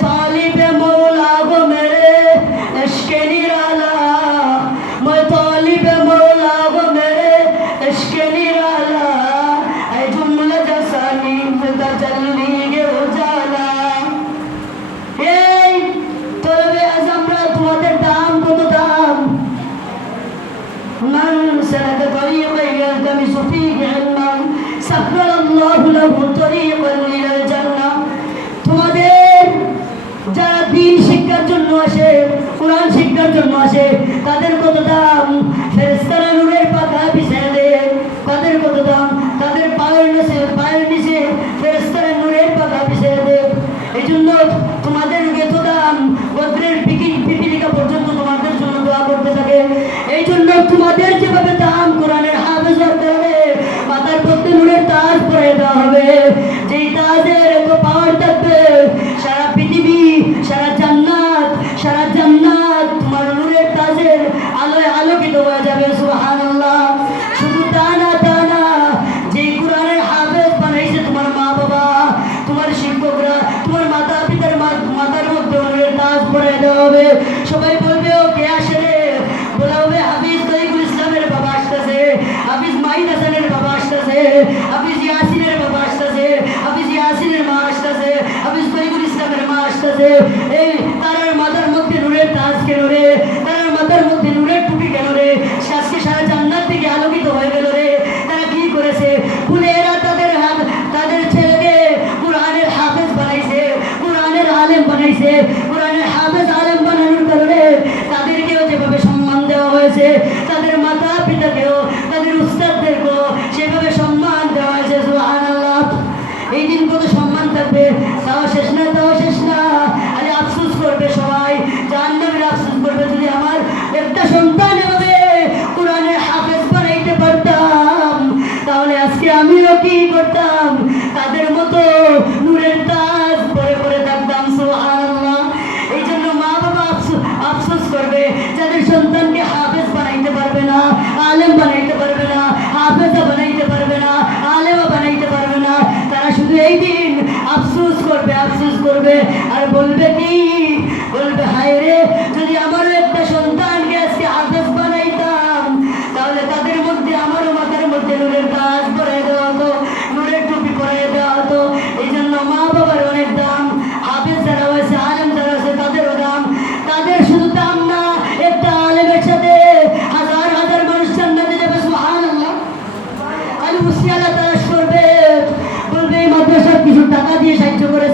तालिब मौला गो मेरे इश्क निराला, मैं तालिब मौला गो मेरे इश्क निराला, ऐ जुमला जैसा नींद का जल्दी गे उजाला। এই তলবে আজমরা তোমাদের দাম কত দাম? من سلك طريقا يلتمس فيه علما سهل الله له طريقا إلى الجنة। তোমাদের যারা দ্বীন শিক্ষার জন্য আসে, কোরআন শিক্ষার জন্য আসে, তাদের কত দাম? ফেরেশতারা নূরের পাখা বিছিয়ে দেয়। তাদের কত দাম? তাদের পায়ের নিচে ফেরেশতারা নূরের পাখা বিছিয়ে দেয়। এই জন্য তোমাদের এত দাম, বদ্রের পিপিলিকা পর্যন্ত তোমাদের জন্য দোয়া করতে থাকে। এই জন্য তোমাদের যেভাবে দাম কোরআনের হাফেজ হতে হবে, মাথার মধ্যে নূরের তাজ পরে দেওয়া হবে। যেই তাজের এত পাওয়ার থাকবে, সারা পৃথিবী, সারা জান্নাত তোমার নূরের তাজের আলোয় আলোকিত হয়ে যাবে। সুবহানাল্লাহ। শুধু তা না, যেই কোরআনের হাফেজ বানাইছে তোমার মা বাবা, তোমার শিক্ষকরা, তোমার মাতা পিতার মাথার মধ্যে নূরের তাজ পরে দেওয়া হবে। সবাই বলবে ও কে আসে রে? বলা হবে হাফিজ তরিকুল ইসলামের বাবা আসতেছে, হাফিজ মাহিদ হাসানের বাবা আসতেছে, হাফিজ ইয়াসিনের বাবা আসতেছে, হাফিজ ইয়াসিনের মা আসতেছে, হাফিজ তরিকুল ইসলামের মা আসতেছে। এই তার মাথার মধ্যে নূরের তাজ কেন রে? তার মাথার মধ্যে নূরের টুপি কেন রে? আজকে সারা জান্নাত থেকে আলোকিত হয়ে গেল রে। তারা কি করেছে? কুলেরা তাদের ছেলেকে কোরআনের হাফেজ বানাইছে, কোরআনের আলেম বানাইছে। কোরআনের হাফেজ আলেম বানানোর কারণে তাদেরকেও যেভাবে সম্মান দেওয়া হয়েছে, তাদের মাতা পিতাকেও, তাদের উস্তাদদেরকেও সেভাবে সম্মান দেওয়া হয়েছে। সুবহানাল্লাহ। এই দিন কত সম্মান থাকবে, তাও শেষ না। আরে আফসোস করবে সবাই, জাহান্নামীরা আফসোস করবে। যদি আমার একটা সন্তান এভাবে কোরআনের হাফেজ বানাইতে পারতাম, তাহলে আজকে আমিও কি করতাম? তাদের মতো নূরের তাজ পরে থাকতাম। সুবহানাল্লাহ। এই জন্য মা বাবা আফসোস করবে, যাদের সন্তানকে হাফেজ বানাইতে পারবে না, আলেম বানাইতে পারবে না, হাফেজা বানাইতে পারবে না, আলেমা বানাইতে পারবে না। তারা শুধু এই দিন আফসোস করবে আর বলবে কি? বলবে হায় রে, যদি আমারও একটা সন্তানকে আজকে হাফেজ বানাইতাম, তাহলে তাদের মধ্যে, আমারও মাথার মধ্যে নূরের তাজ পরে দেওয়া হতো, নূরের টুপি পরে দেওয়া হতো। এই জন্য মা বাবার অনেক দাম, হাফেজ যারা হয়েছে, আলেম যারা হয়েছে, তাদেরও দাম। তাদের শুধু দাম না, একটা আলেমের সাথে হাজার মানুষ জান্নাতে যাবে। সুবহানাল্লাহ। খালি উসিয়ালা তালাশ করবে, বলবে এই মাদ্রাসার কিছু টাকা দিয়ে সাহায্য করে